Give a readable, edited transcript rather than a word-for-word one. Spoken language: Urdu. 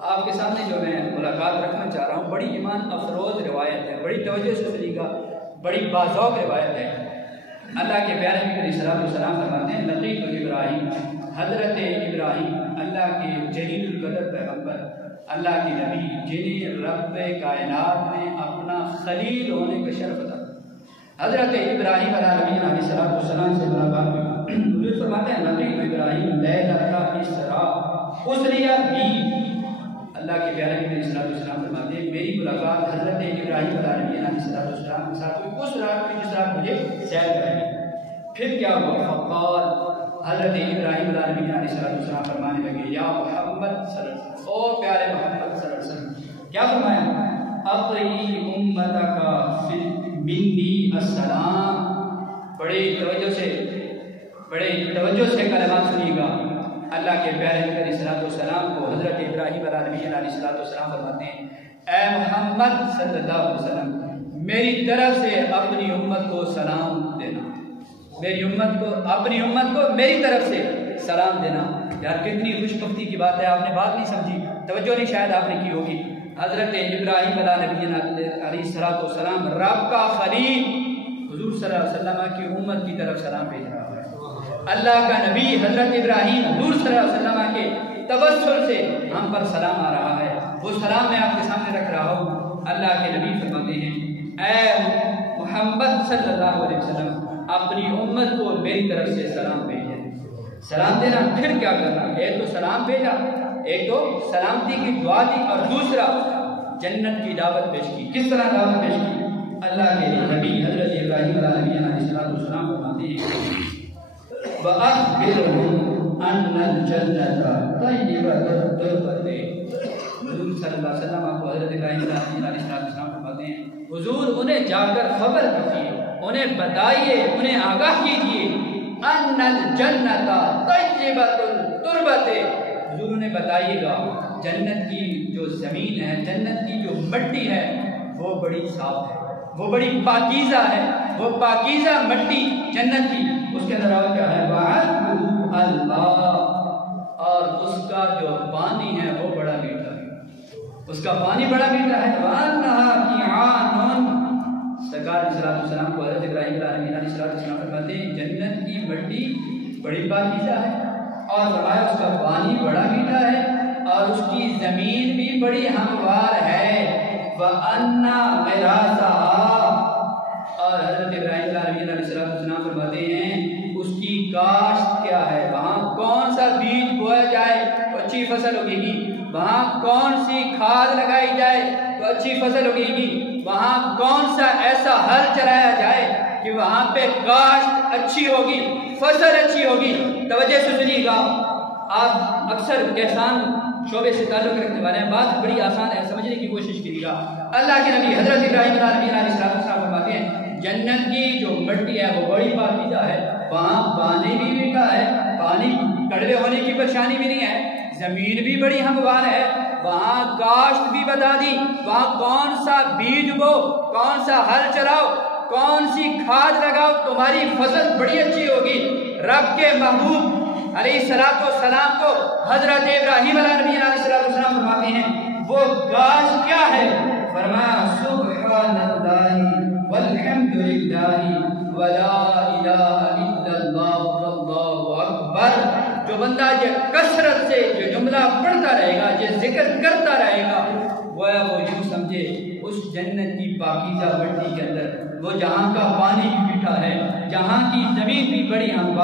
آپ کے سامنے جو میں ملاقات رکھنا چاہ رہا ہوں بڑی ایمان افروز روایت ہے، بڑی توجہ سے سنیے گا، بڑی باذوق روایت ہے۔ اللہ کے پیارے نبی علیہ السلام فرماتے ہیں لقیت ابراہیم، حضرت ابراہیم اللہ کے جلیل القدر پیغمبر، اللہ کے نبی جنہیں رب کائنات نے اپنا خلیل ہونے کا شرف عطا، حضرت ابراہیم علیہ السلام سے ملاقات ہوئی۔ حضور فرماتے ہیں لقیت ابراہیم لیلۃ اسراء اسریہ بھی، اللہ کے پیارے نبی علیہ السلام فرماتے ہیں میری ملاقات حضرت ابراہیم علیہ السلام کے ساتھ ہوئی اس رات میں جس رات مجھے سیر کرائی۔ پھر کیا ہوا؟ فقال، حضرت ابراہیم علیہ السلام فرمانے لگے یا محمد صلی اللہ علیہ وسلم، او پیارے محمد صلی اللہ علیہ وسلم، کیا فرمایا؟ اقری امتک منی السلام، بڑے توجہ سے کلمات سنیے گا۔ اللہ کے پیارے نبی علیہ السلام کو حضرت ابراہیم علیہ السلام فرماتے ہیں اے محمد صلی اللہ علیہ وسلم میری طرف سے اپنی امت کو سلام دینا، میری امت کو، اپنی امت کو میری طرف سے سلام دینا۔ یار کتنی خوش بختی کی بات ہے، آپ نے بات نہیں سمجھی، توجہ نہیں شاید آپ نے کی ہوگی۔ حضرت ابراہیم علیہ السلام رب کا خلیل حضور صلی اللہ علیہ وسلم کی امت کی طرف سلام بھیج رہا ہے۔ اللہ کا نبی حضرت ابراہیم حضور صلی اللہ علیہ وسلم کے توسل سے ہم پر سلام آ رہا ہے، وہ سلام میں آپ کے سامنے رکھ رہا ہوں۔ اللہ کے نبی فرماتے ہیں اے محمد صلی اللہ علیہ وسلم اپنی امت کو میری طرف سے سلام بھیجیں۔ سلام دینا، پھر کیا کرنا؟ ایک تو سلام بھیجا، ایک تو سلامتی کی دعا دی، اور دوسرا جنت کی دعوت پیش کی۔ کس طرح دعوت پیش کی؟ اللہ کے نبی حضرت ابراہیم علیہ السلام فرماتے ہیں وَأَخْبِرْهُمْ أَنَّ الْجَنَّةَ طَيِّبَةُ التُّرْبَةِ، حضور صلی اللہ علیہ وسلم آپ کو حضرت ابراہیم علیہ السلام فرماتے ہیں حضور انہیں جا کر خبر دیجیے، انہیں بتائیے، انہیں آگاہ کیجیے أَنَّ الْجَنَّةَ طَيِّبَةُ التُّرْبَةِ، حضور انہیں بتائیے گا جنت کی جو زمین ہے، جنت کی جو مٹی ہے وہ بڑی صاف ہے، وہ بڑی پاکیزہ ہے، وہ پاکیزہ مٹی جنت کی، اس کے اندر اور کیا ہے؟ وَعَلْمُ اللَّهِ، اور اس کا جو پانی ہے وہ بڑا میٹھا ہے، اس کا پانی بڑا میٹھا ہے۔ وَأَنَّهَا قِيعَانٌ، سرکار علیہ السلام کو حضرت ابراہیم علیہ السلام فرماتے ہیں جنت کی مٹی بڑی پاکیزہ ہے، اور فرمایا اس کا پانی بڑا میٹھا ہے، اور اس کی زمین بھی بڑی ہموار ہے۔ وَأَنَّ غِرَاسَهَا، اور حضرت ابراہیم علیہ السلام فرماتے ہیں اس کی کاشت کیا ہے، وہاں کون سا بیج بویا جائے تو اچھی فصل ہوگی گی، وہاں کون سی کھاد لگائی جائے تو اچھی فصل ہوگی گی، وہاں کون سا ایسا ہل چلایا جائے کہ وہاں پہ کاشت اچھی ہوگی، فصل اچھی ہوگی۔ توجہ سے سنیے گا، آپ اکثر کسان شعبے سے تعلق رکھنے والے ہیں، بات بڑی آسان ہے، سمجھنے کی کوشش کیجیے گا۔ اللہ کے نبی حضرت ابراہیم علیہ السلام فرماتے ہیں جنت کی جو مٹی ہے وہ بڑی پاکیزہ ہے، وہاں پانی بھی میٹھا ہے، پانی کڑوے ہونے کی پریشانی بھی نہیں ہے، زمین بھی بڑی ہموار ہے، وہاں کاشت بھی بتا دی، وہاں کون سا بیج بو، کون سا ہل چلاؤ، کون سی کھاد لگاؤ، تمہاری فصل بڑی اچھی ہوگی۔ رب کے محبوب علیہ السلام کو حضرت ابراہیم علیہ السلام فرماتے ہیں وہ گاش کیا ہے؟ فرمایا سبحان اللہ والحمد للہ ولا الہ الا اللہ واللہ اکبر، جو بندہ یہ کثرت سے یہ جملہ پڑھتا رہے گا، یہ ذکر کرتا رہے گا، وہ یوں سمجھے اس جنت کی پاکیزہ مٹی کے اندر، وہ جہاں کا پانی بھی میٹھا ہے، جہاں کی زمین بھی بڑی ہموار